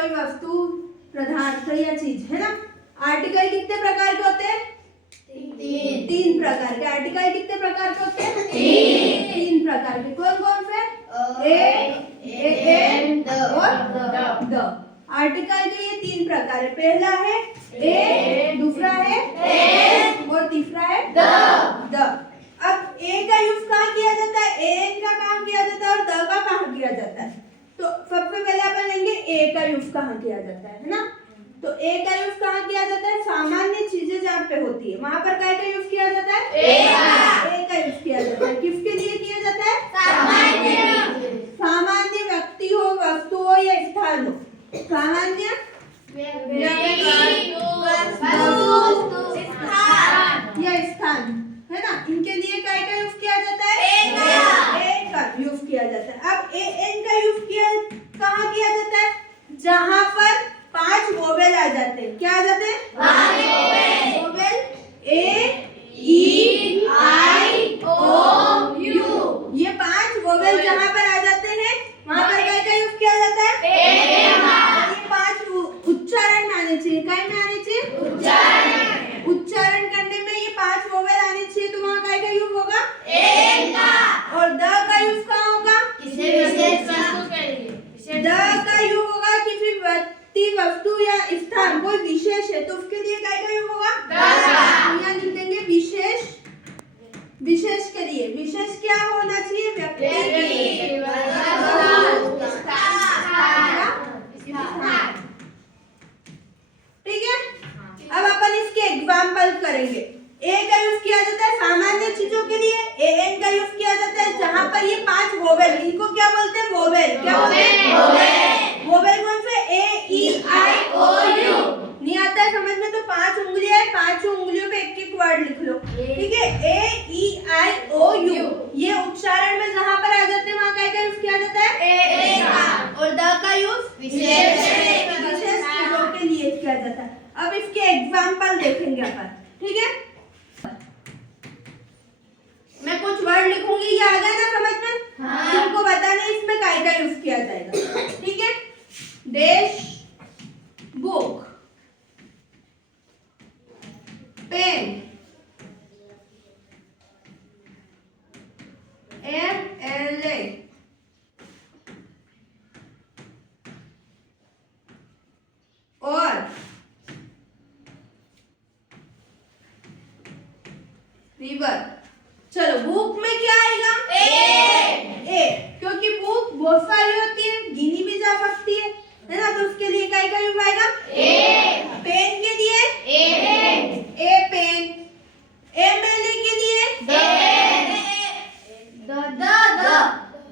कोई वस्तु, पदार्थ या चीज, है ना। आर्टिकल कितने प्रकार के होते हैं? तीन प्रकार के। आर्टिकल कितने प्रकार के होते हैं? तीन प्रकार के। कौन कौन से? एन और द। आर्टिकल के ये तीन प्रकार है। पहला है ए, दूसरा है एन और तीसरा है द। अब ए का यूज कहाँ किया जाता है? एन का कहाँ किया जाता है और द का कहाँ किया जाता है? तो सबसे पहले अपन लेंगे ए का यूज कहाँ किया जाता है ना। तो ए का यूज कहाँ किया जाता है? सामान्य चीजें जहाँ पे होती है वहां पर काय का यूज किया जाता है? ए का यूज किया जाता है। किसके लिए किया जाता है? सामान्य व्यक्ति हो, वस्तु हो या स्थान हो। सामान्य या स्थान, है ना, इनके लिए काय का यूज किया जाता है? ए का यूज किया जाता है। अब ए एन का यूज कहाँ किया जाता है? जहां पर 5 वोवेल आ जाते हैं। क्या आ जाते हैं? 5 vowel. A, E, I, O, you. ये 5 वोवेल जहां पर आ जाते हैं वहां पर काय का यूज किया जाता है? ए का। ये 5 उच्चारण में आने चाहिए। काय में आने चाहिए? उच्चारण। उच्चारण करने में ये 5 वोवेल आने चाहिए, तो वहां काय का यूज होगा? ए का। और द का यूज कहाँ होगा? किसी विशेष वस्तु के लिए। द का यूज होगा किसी व्यक्ति, वस्तु या स्थान, कोई विशेष है तो उसके लिए काय का यूज होगा? द। यहाँ लिख देंगे विशेष। विशेष के लिए विशेष क्या होना चाहिए? व्यक्ति, ठीक है। अब अपन इसके एग्जाम्पल करेंगे। ए का यूज किया जाता है सामान्य चीजों के लिए। ए एन का यूज किया जाता है जहां पर ये 5 वोवेल, इनको क्या बोलते हैं? वोवेल। क्या बोलते हैं? वोवेल कौन से? ए, ई, आई, ओ, यू। नहीं आता है समझ में तो 5 उंगलियां है, 5 उंगलियों पे एक एक वर्ड लिख लो, ठीक है। ए, ई, आई, ओ, यू। ये उच्चारण में जहां पर आ जाते हैं वहां काय का यूज किया जाता है? ए का। और द का यूज विशेष चीजों के लिए किया जाता है। अब इसके एग्जाम्पल देखेंगे अपन, ठीक है। मैं कुछ वर्ड लिखूंगी, ये आ गया ना समझ में? हाँ। तुमको बताना इसमें काय का यूज किया जाएगा, ठीक है। देश, बुक, पेन, MLA, और रिवर। चलो बुक में क्या आएगा? ए, क्योंकि बुक बहुत सारी होती है, गिनी भी जा सकती है ना, तो उसके लिए काय का यूज आएगा? ए। पेन के लिए ए पेन। MLA के लिए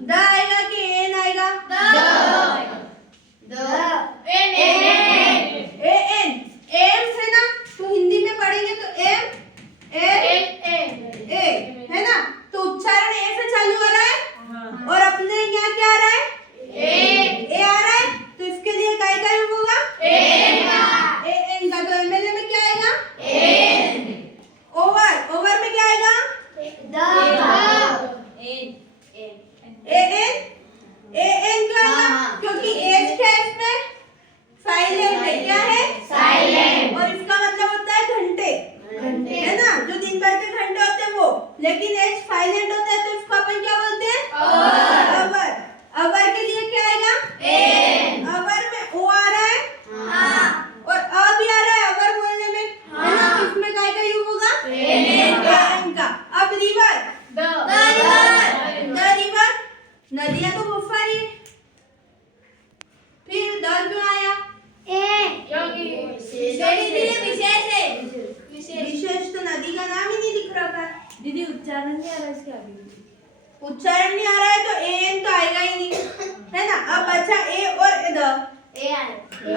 द आएगा कि एन आएगा? एन। एम है ना, तो हिंदी में पढ़ेंगे तो एम ए, है ना, तो उच्चारण ए से चालू हो रहा है और अपने यहाँ क्या आ रहा है? ए आ रहा है, तो इसके लिए काय का यूज होगा? ए का। तो MLA में क्या आएगा? ओवर में क्या आएगा? एन क्या आएगा? क्योंकि एच क्या है इसमें? साइलेंट है। क्या है? साइलेंट। और इसका मतलब होता है घंटे, है ना, जो दिन भर के घंटे होते हैं वो। लेकिन एच साइलेंट होता है तो इसको अपन क्या बोलते हैं? अवर। अवर के लिए क्या आएगा? अवर में ओ आ रहा है और अ भी आ रहा है अवर बोलने में, है ना, इसमें काय का यूज होगा? एन का। अब रिवर, द रिवर। नदियां तो बहुत सारी है, फिर द क्यों आया? विशेष तो नदी का नाम ही नहीं लिख रखा है। दीदी उच्चारण नहीं आ रहा इसके आगे? उच्चारण नहीं आ रहा है तो एन तो आएगा ही नहीं, है ना। अब बचा ए और द।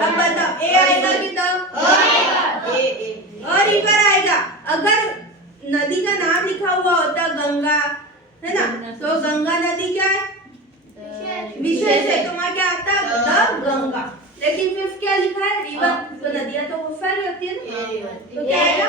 अब बताओ ए आएगा कि द? और रिवर आएगा। अगर नदी का नाम लिखा हुआ होता गंगा, है ना, तो गंगा नदी क्या है? विशेष है, तो वहाँ क्या आता है? द गंगा। लेकिन फिर क्या लिखा है? रिवर। तो नदियां तो बहुत सारी होती है ना, तो क्या आएगा?